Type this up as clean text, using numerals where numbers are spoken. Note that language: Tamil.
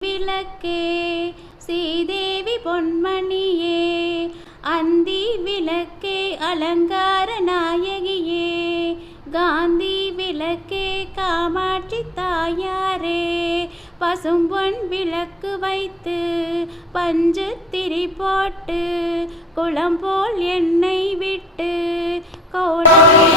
விளக்கே ஸ்ரீதேவி பொன்மணியே அந்தி விளக்கே அலங்கார நாயகியே காந்தி விளக்கே காமாட்சி தாயாரே பசும்பொன் விளக்கு வைத்து பஞ்சு திரி போட்டு குளம் போல் எண்ணெய் விட்டு கோலம்